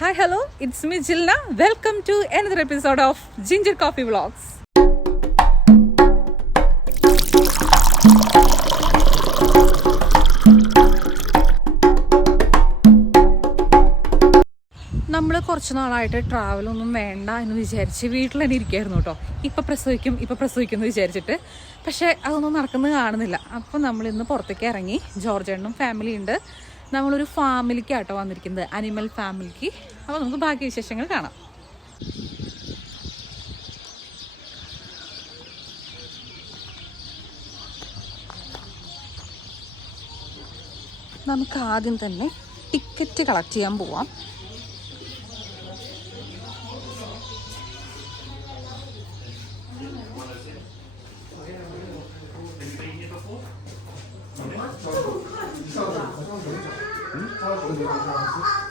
Hi, hello, it's me Jilna. Welcome to another episode of Ginger Coffee Vlogs. നമ്മൾ കുറച്ച് നാളായിട്ട് ട്രാവലൊന്നും വേണ്ട എന്ന് വിചാരിച്ച് വീട്ടിൽ തന്നെ ഇരിക്കുകയായിരുന്നു കേട്ടോ. ഇപ്പം പ്രസവിക്കും എന്ന് വിചാരിച്ചിട്ട്. പക്ഷേ അതൊന്നും നടക്കുന്നത് കാണുന്നില്ല. അപ്പം നമ്മളിന്ന് പുറത്തേക്ക് ഇറങ്ങി. ജോർജേണ്ണും ഫാമിലി ഉണ്ട്. നമ്മളൊരു ഫാമിലിക്കാട്ടോ വന്നിരിക്കുന്നത്, അനിമൽ ഫാമിലിക്ക്. അപ്പോൾ നമുക്ക് ബാക്കി വിശേഷങ്ങൾ കാണാം. നമുക്ക് ആദ്യം തന്നെ ടിക്കറ്റ് കളക്ട് ചെയ്യാൻ പോവാം.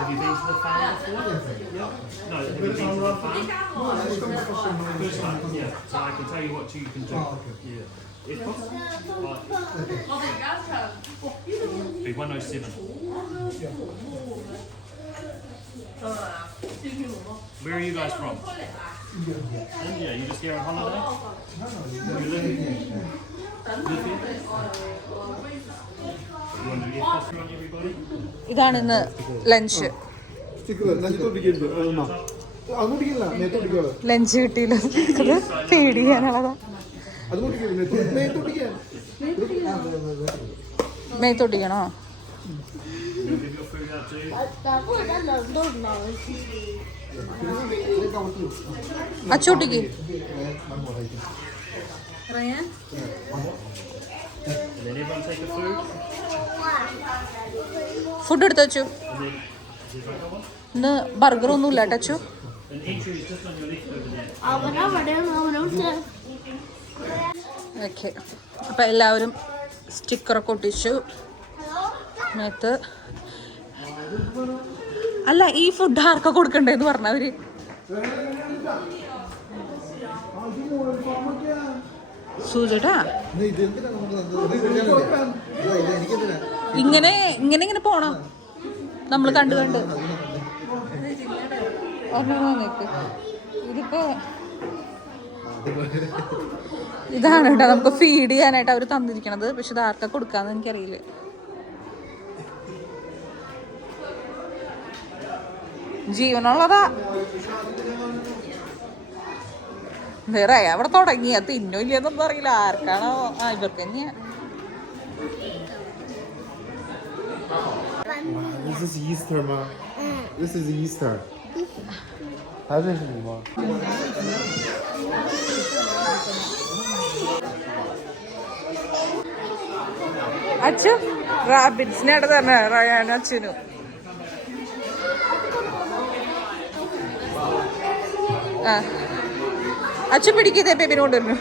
Have you been to the farm before? Yeah. No, have you been to the farm? First time, yeah. So I can tell you what you can do. Yeah. Be 107. Where are you guys from? India. You just here on holiday? You live here? ഇതാണ് ഇന്ന് lunch. Lunch കിട്ടിയില്ല, പേടിയാനുള്ളതാ. മേത്തൊട്ടിക്കണോ? അച്ചോട്ടിക്ക് food എടുത്ത് വെച്ചു. ഇന്ന് burger ഒന്നും ഇല്ല touch. Okay, അപ്പം എല്ലാവരും സ്റ്റിക്കറൊക്കെ ഒട്ടിച്ചു മേത്ത്. അല്ല, ഈ ഫുഡ് ആർക്കാ കൊടുക്കണ്ടേന്ന് പറഞ്ഞവര്. സൂചേട്ടാ, ഇങ്ങനെ ഇങ്ങനെ ഇങ്ങനെ പോണം നമ്മൾ കണ്ട് ഇതിപ്പോ ഇതാണ് കേട്ടോ നമുക്ക് ഫീഡ് ചെയ്യാനായിട്ട് അവർ തന്നിരിക്കണത്. പക്ഷെ ഇത് ആർക്കാ കൊടുക്കാന്ന് എനിക്കറിയില്ല. ജീവനുള്ളതാ. വേറെ അവിടെ തുടങ്ങിയ തിന്നോ ഇല്ലെന്നൊന്നും അറിയില്ല. ആർക്കാണോ? ഇവർക്ക് തന്നെയാ. This is Easter, Ma. This is Easter. How's it, Ma? Achu റാബിറ്റ്സിനെ അവിടെ തന്നെ റയാനും അച്ഛനും. അച്ഛൻ പിടിക്കുന്നേ ബേബിനെ കൊണ്ടുവരുന്നു.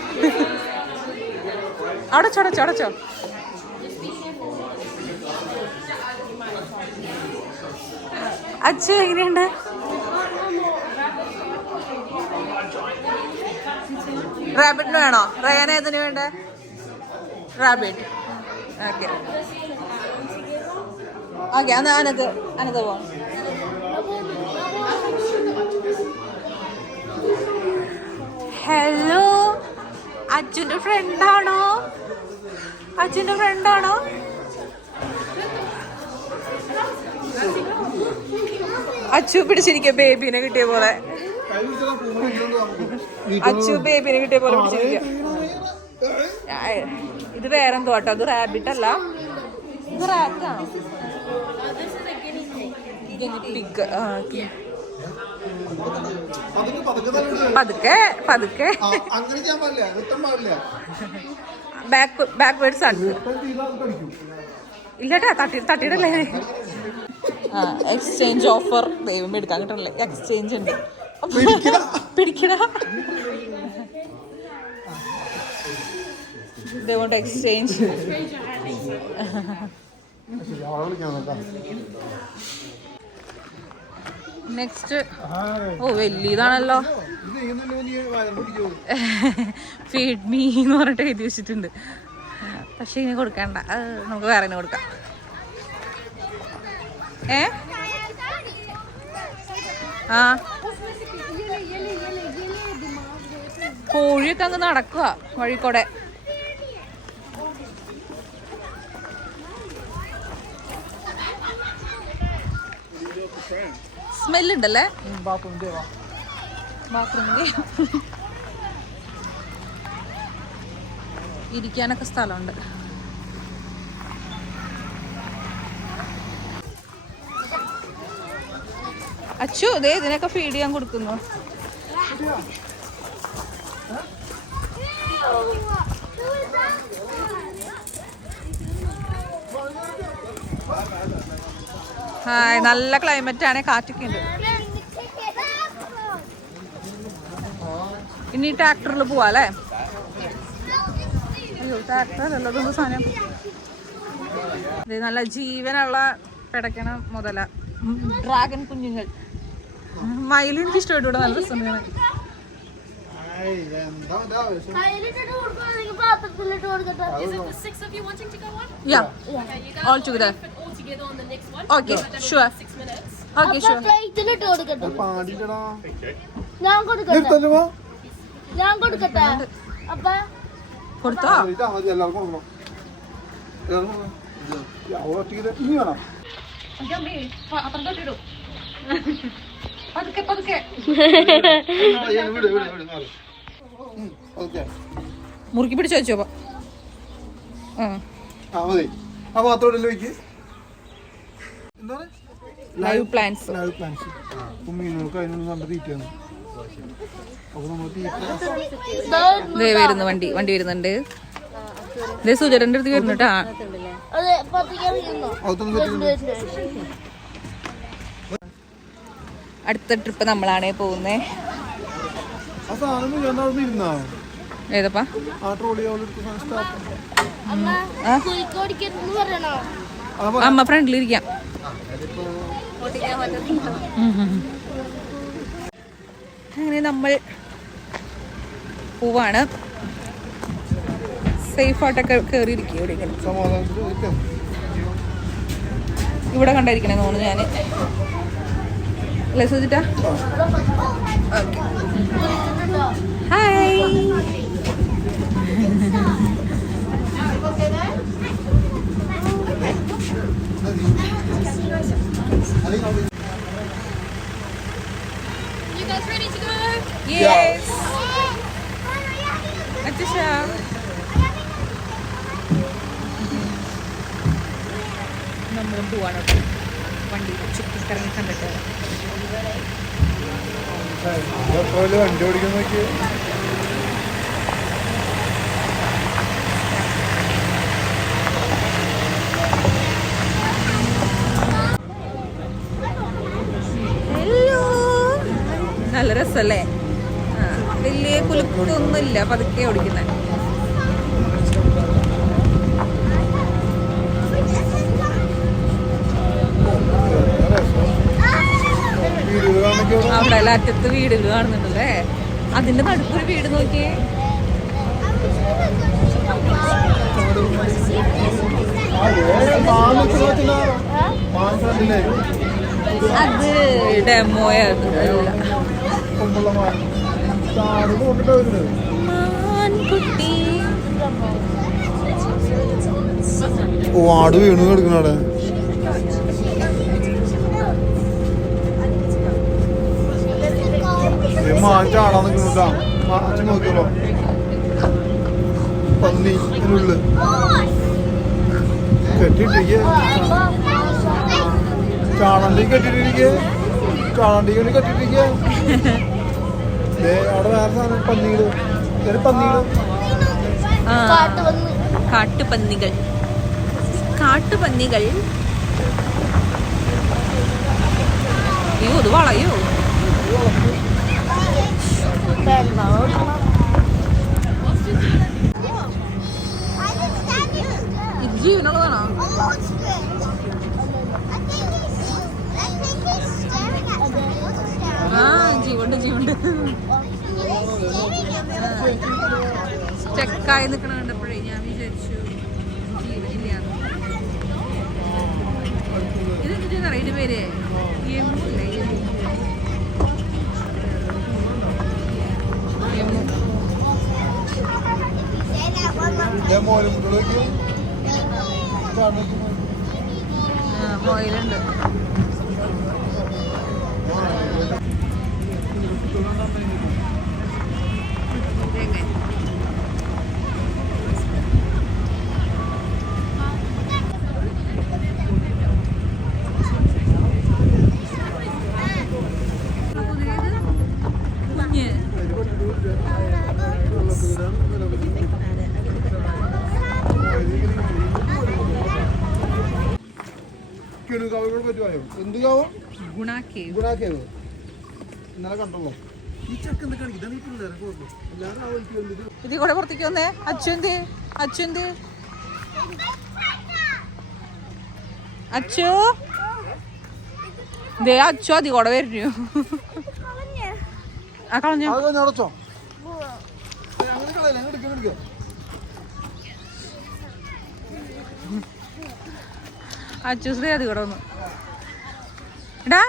അടച്ചോ. അച്ഛ എങ്ങനെയുണ്ട്? റാബിറ്റിന് വേണോ? റയാൻ ഏതിന് വേണ്ട? റാബിറ്റ്. ഓക്കെ അനക്ക് പോവാം. ഹലോ, അച്ഛൻ്റെ ഫ്രണ്ടാണോ? അച്ചു പിടിച്ചിരിക്കുക ബേബീനെ കിട്ടിയ പോലെ. പിടിച്ചിരിക്കുക. ഇത് വേറെന്തോ കേട്ടോ, അത് റാബിറ്റ് അല്ല, ഇത് റാറ്റാണ്. പതുക്കെ ബാക്ക്വേർഡ്സ് ആണ്. ഇല്ലട്ടാ, തട്ടിയിടല്ലേ. എക്സ്ചേഞ്ച് ഓഫർ ദൈവം എടുക്കാൻ കിട്ടണല്ലേ. എക്സ്ചേഞ്ച് ഉണ്ട്. പിടിക്കട. They want to exchange. Next. വലിയതാണല്ലോ. ഫീഡ് മീ എന്ന് പറഞ്ഞിട്ട് എഴുതി വെച്ചിട്ടുണ്ട്. പക്ഷെ ഇനി കൊടുക്കണ്ട, നമുക്ക് വേറെ കൊടുക്കാം. ആ കോഴിയൊക്കെ അങ്ങ് നടക്കുക വഴിക്കൂടെ. സ്മെല്ലുണ്ടല്ലേ ബാത്റൂമിൽ. ഇരിക്കാനൊക്കെ സ്ഥലമുണ്ട്. അച്ചു ഇതേ ഇതിനൊക്കെ ഫീഡ് ചെയ്യാൻ കൊടുക്കുന്നു. ഹായ്, നല്ല ക്ലൈമറ്റ് ആണ്, കാറ്റൊക്കെ ഉണ്ട്. ഇനി ട്രാക്ടറിൽ പോവാല്ലേ? അയ്യോ ട്രാക്ടർ അല്ലതൊന്നും സാധനം. ഇത് നല്ല ജീവനുള്ള പിടയ്ക്കണ മുതല ഡ്രാഗൺ കുഞ്ഞുങ്ങൾ. മയിലും എനിക്ക് ഇഷ്ടപ്പെട്ടു. ഇവിടെ നല്ല രസമാണ്. Yeah. All together. Okay, sure. Okay, sure. കൊടുത്തോ? പതുക്കെ പതുക്കെ മുറുക്കി പിടിച്ചു വെച്ചോ. Live plants. വരുന്നു വണ്ടി വരുന്നുണ്ട്. സുജരന്റെ അടുത്ത് വരുന്നുട്ടാ. അടുത്ത ട്രിപ്പ് നമ്മളാണ് പോകുന്നേ. ഏതപ്പാ? അമ്മ ഫ്രണ്ടിലിരിക്കാം. അങ്ങനെ നമ്മൾ പോവാണ്. സേഫായിട്ടൊക്കെ കയറിയിരിക്കും. ഇവിടെ കണ്ടായിരിക്കണേ തോന്നുന്നു ഞാൻ. അല്ലേ സുജിറ്റാ? Okay. Hi. You guys ready to go? Yes. Atisha. നമ്മൾ പോവാണ്. വണ്ടി ചുറ്റിക്കറങ്ങി കണ്ടിട്ട്. വണ്ടി ഓടിക്കാൻ നോക്കി. നല്ല രസല്ലേ? വലിയ കുലുക്കൊന്നുമില്ല, പതുക്കെ ഓടിക്കുന്നത്. അവിടെ അറ്റത്ത് വീടുകൾ കാണുന്നുണ്ടല്ലേ? അതിന്റെ നടുക്കൊരു വീട് നോക്കിയേ. അത് ഡെമോയത്. മാൻകുട്ടി ആട് വീണു കിടക്കണവിടെ. മാൻ ചാടാൻ നിൽക്കുന്നുണ്ടാ. അച്ഛൻ നോക്കിയോളൂ. പന്നി അതിനുള്ളിൽ കെട്ടിട്ടിരിക്കേ. ചാണണ്ടി കെട്ടിട്ടിരിക്കേ. ചാണണ്ടി കൊണ്ട് കെട്ടിട്ടിരിക്കേ. അവിടെ വേറെ സാധനം പന്നികള്. പന്നികള്. കാട്ടുപന്നികൾ. കാട്ടുപന്നികൾ. അയ്യോ അത് വളയോ. ഇത് ജീവനുള്ളതാണോ? ആ ജീവുണ്ട്. സ്റ്റക്കായി നിൽക്കണ കണ്ടപ്പോഴേ ഞാൻ വിചാരിച്ചു ജീവനില്ലാന്ന്. ഇതെന്താ ഇതിന്റെ പേര്? മൊയിലുണ്ട്. എന്ത് കാവും ഗുണാക്കേവ്. ഗുണാക്കേവ് ഇന്നലെ കണ്ടല്ലോ. ഈ ചെക്കെന്ത് കാണിക്കും? എല്ലാവരും ആ വഴിക്ക് വന്നിട്ട് ഇതിൽ കൂടെ പുറത്തേക്ക് വന്നേ. അച്ഛൻ്റെ അച്ഛൻ്റെ അച്ചു ദേ അച്ചു അതി കൂടെ വരുന്നു. ആ കളഞ്ഞോ? അത് അടച്ചോ? അങ്ങനെ കളയല്ല, എടുക്കാം. അച്ചു ശ്രീ അതി കൂടെ വന്നു. എടാ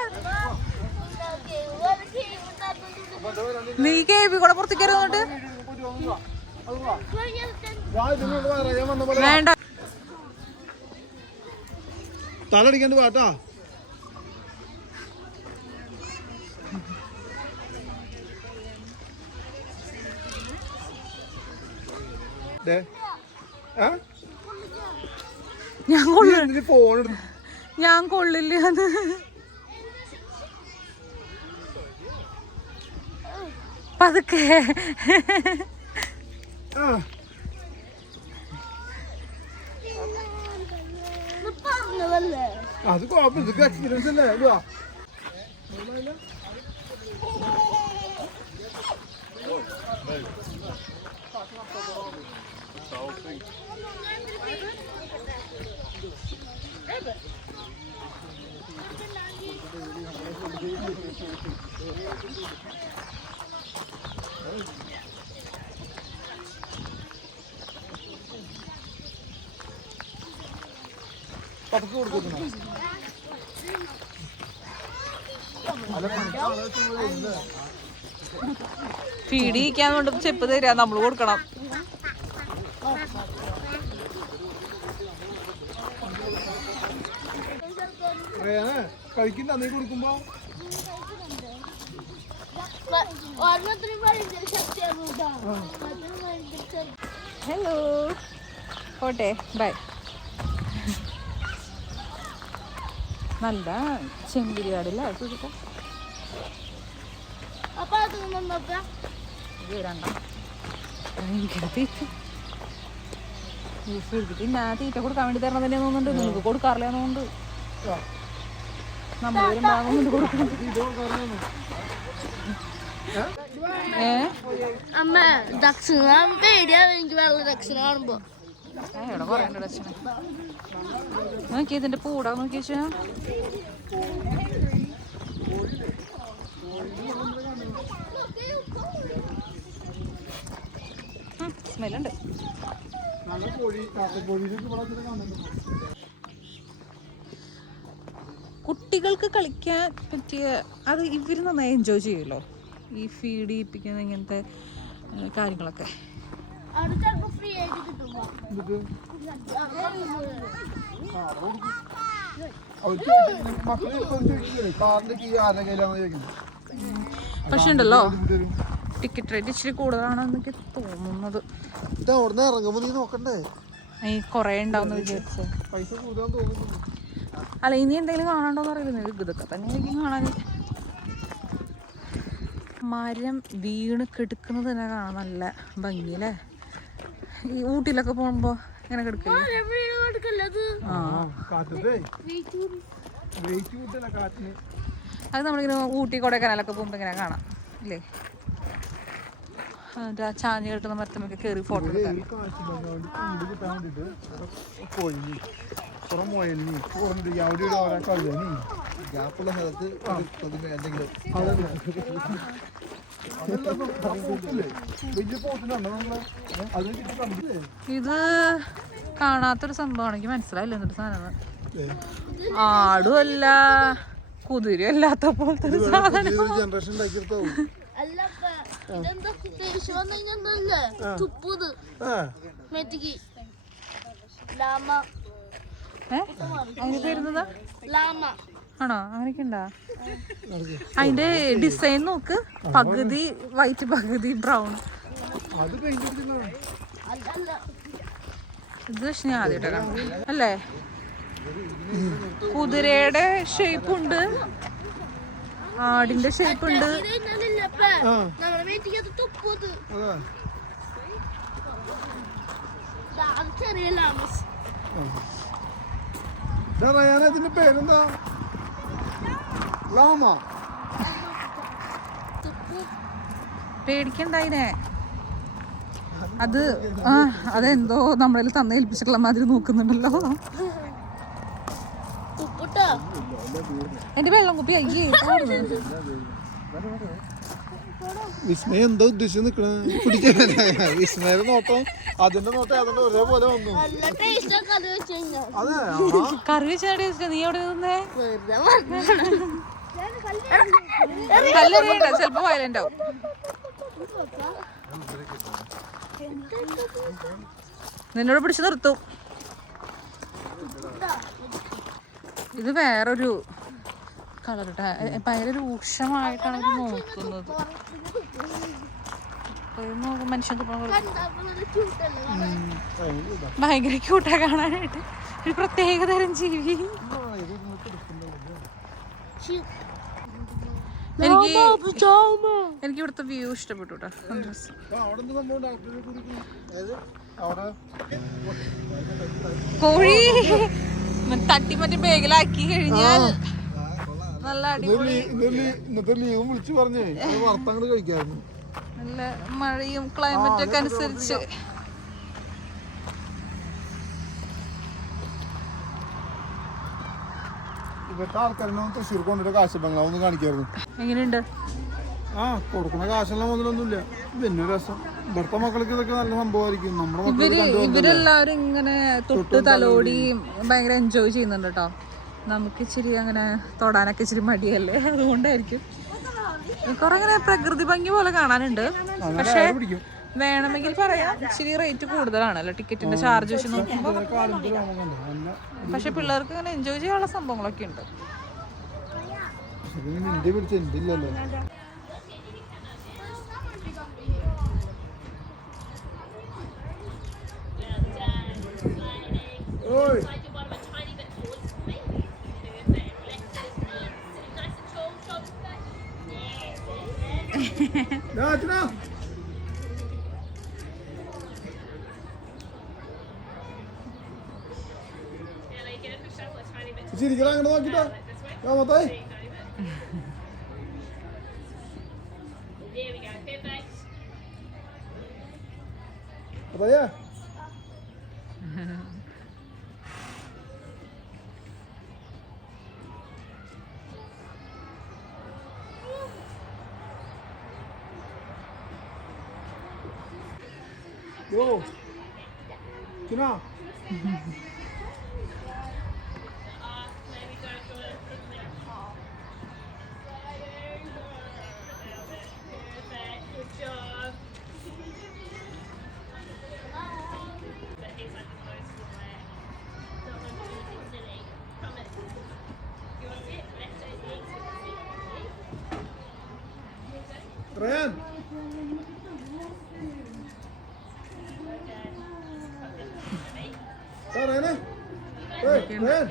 നീ കേവി കൂടെ പുറത്തേക്ക് ഇറങ്ങോട്ട്. വേണ്ട തലടിക്കാണ്ട് പാട്ടാ. ഞാൻ കൊള്ളില്ല അത്. പതുക്കെ അത് കുഴപ്പമില്ല, ഇതൊക്കെ എക്സ്പീരിയൻസ് അല്ലേ. പതുക്കെ കൊടുക്കുന്നു. ഫീഡിക്കാൻ കൊണ്ട് ചെപ്പ് തരാ, നമ്മള് കൊടുക്കണം. കഴിക്കണ്ട നീ കൊടുക്കുമ്പോ. ഹലോ പോട്ടെ, ബൈ. നല്ല ചെമ്പിരിയാടില്ല പിന്നെ തീറ്റ കൊടുക്കാൻ വേണ്ടി തരണം തന്നെ തോന്നുന്നുണ്ട്. നിനക്ക് കൊടുക്കാറില്ല തോന്നുന്നുണ്ട്. നമ്മൾ വരുമ്പോണ്ട് കൊടുക്കണം. അമ്മ ദക്ഷിണ പേടിയാണ് എനിക്ക്. വെള്ള ദക്ഷിണ കാണുമ്പോ എവിടെ പറയണ്ട ദക്ഷിണ നോക്കി. ഇതിന്റെ പൂടാ നോക്കി വെച്ചാ സ്മെല്ലുണ്ട്. കുട്ടികൾക്ക് കളിക്കാൻ പറ്റിയ അത് ഇവര് നന്നായി എൻജോയ് ചെയ്യുമല്ലോ, ഈ ഫീഡ് ചെയ്യിപ്പിക്കുന്ന ഇങ്ങനത്തെ കാര്യങ്ങളൊക്കെ. പക്ഷെ ഉണ്ടല്ലോ ടിക്കറ്റ് റേറ്റ് ഇച്ചിരി കൂടുതലാണെന്ന് എനിക്ക് തോന്നുന്നത്. ഇറങ്ങുമ്പോ നീ നോക്കണ്ടേ? ഈ കൊറേ ഉണ്ടാവുന്ന വിചാരിച്ചേ. പൈസ കൂടുതൽ തോന്നുന്നു. അല്ല ഇനി എന്തെങ്കിലും കാണാണ്ടോന്ന് അറിയില്ല. ഇതൊക്കെ തന്നെ എനിക്ക് കാണാൻ. മരം വീണ് കെടുക്കുന്നത് തന്നെ കാണാൻ നല്ല ഭംഗിയല്ലേ. ഈ ഊട്ടിയിലൊക്കെ പോകുമ്പോ ഇങ്ങനെ കെടുക്കില്ലേ? അത് നമ്മളിങ്ങനെ ഊട്ടി കൊടൈക്കനാലൊക്കെ പോകുമ്പോ ഇങ്ങനെ കാണാം ഇല്ലേ? ചാഞ്ഞ് കിട്ടുന്ന മരത്തുമൊക്കെ കയറി ഫോട്ടോ എടുക്കാൻ. ഇത് കാണാത്തൊരു സംഭവമാണ്, എനിക്ക് മനസ്സിലായില്ല എന്നിട്ട് സാധനം. ആടുമല്ല കുതിരയും അല്ലാത്ത പോലത്തെ ഒരു സാധനം. ഇതെന്താ ലാമ അതിന്റെ പേരുന്നതാ ലാമ ആണോ? അങ്ങനെയൊക്കെ ഉണ്ടാ? അതിന്റെ ഡിസൈൻ നോക്ക്, പകുതി വൈറ്റ് പകുതി ബ്രൗൺ. ഇത് പക്ഷെ ഞാൻ ആദ്യമായിട്ടാണ് അല്ലേ. കുതിരയുടെ ഷേപ്പ് ഉണ്ട്, ആടിന്റെ ഷേപ്പ് ഉണ്ട്. നമ്മുടെ വീട്ടിൽ തുപ്പത് ചെറിയ ലാമസ്. ഇതിന്റെ പേരെന്താ? ലാമ. പേടിക്കണ്ടായിനെ. അത് അതെന്തോ നമ്മളിൽ തന്നെ ഏൽപ്പിച്ചിട്ടുള്ള മാതിരി നോക്കുന്നുണ്ടല്ലോ. തുപ്പുട്ടോ എന്റെ വെള്ളം കുപ്പി അയ്യേ. വിസ്മയ എന്താ ഉദ്ദേശിച്ച് നിക്കണേ? വിസ്മയുടെ നോട്ടം അതിന്റെ നോട്ടം അതിന്റെ ഒരേപോലെ വന്നു. നല്ല ടേസ്റ്റ് ഒക്കെ അത് വെച്ച് കഴിഞ്ഞാൽ. അതെ കറി വെച്ചാ നീ എവിടെ നിന്നേ? വെറുതെ കല്ലെറിയണ്ട, ചിലപ്പോ വയലന്റ് ആവും. നിന്നോട് പിടിച്ച് നിർത്തും. ഇത് വേറൊരു കളർ ഭയങ്കര രൂക്ഷമായിട്ടാണ് ഇത് നോക്കുന്നത്. മനുഷ്യൻ ഭയങ്കര ക്യൂട്ടാ കാണാനായിട്ട്. ഒരു പ്രത്യേക തരം ജീവി. എനിക്ക് ഇവിടുത്തെ വ്യൂ ഇഷ്ടപ്പെട്ടു കേട്ടോ. കോഴി തട്ടി മറ്റേ ബേഗിലാക്കി കഴിഞ്ഞാൽ നല്ല അടിപൊളി. ഇന്നത്തെ ലീവും വിളിച്ചു പറഞ്ഞേ വറുത്തങ്ങട് കഴിക്കായിരുന്നു. നല്ല മഴയും ക്ലൈമറ്റ് ഒക്കെ അനുസരിച്ച്. ഇവിടുത്തെ ആൾക്കാരെ തൃശ്ശൂർ കൊണ്ടിട്ട് കാശ് ബംഗ്ലാവ് ഒന്ന് കാണിക്കായിരുന്നു. എങ്ങനെയുണ്ട്? കൊടുക്കുന്ന കാശെല്ലാം മുതലൊന്നുമില്ല. പിന്നെ രസം. ഇവിടുത്തെ മക്കൾക്ക് ഇതൊക്കെ നല്ല സംഭവമായിരിക്കും. നമ്മുടെ ഇവരെല്ലാവരും ഇങ്ങനെ തൊട്ട് തലോടി ഭയങ്കര എൻജോയ് ചെയ്യുന്നുണ്ട് കേട്ടോ. നമുക്ക് ഇച്ചിരി അങ്ങനെ തൊടാനൊക്കെ ഇച്ചിരി മടിയല്ലേ, അതുകൊണ്ടായിരിക്കും. കുറെ ഇങ്ങനെ പ്രകൃതി ഭംഗി പോലെ കാണാനുണ്ട്. പക്ഷെ വേണമെങ്കിൽ പറയാം ഇച്ചിരി റേറ്റ് കൂടുതലാണല്ലോ ടിക്കറ്റിന്റെ ചാർജ് വെച്ച് നോക്കുമ്പോൾ. പക്ഷെ പിള്ളേർക്ക് ഇങ്ങനെ എൻജോയ് ചെയ്യാനുള്ള സംഭവങ്ങളൊക്കെ ഉണ്ട്. ചിരിക്കണം നോക്കിട്ടോ. അതെയാ Yo, Kina. Ryan. Ryan. Hey, Ryan. Yeah.